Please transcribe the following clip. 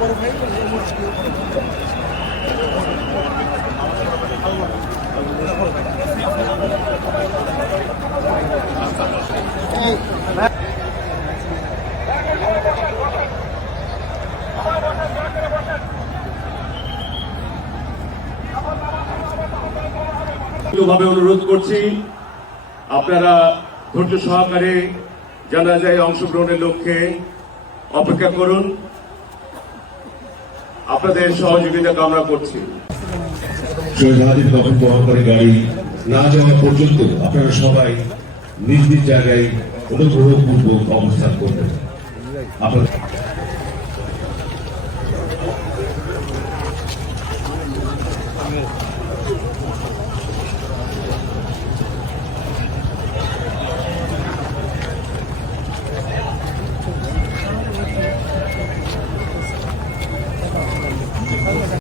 বড় ভাই ভাবে অনুরোধ করছি আপনারা ধৈর্য সহকারে জানাজায় অংশগ্রহণের লক্ষ্যে অপেক্ষা করুন। আপনাদের সহযোগিতা কামনা করছি। তখন বহন করে গাড়ি না যাওয়া পর্যন্ত আপনারা সবাই নিজ নিজ জায়গায় অনুগ্রহপূর্বক অবস্থান করবেন। আপনারা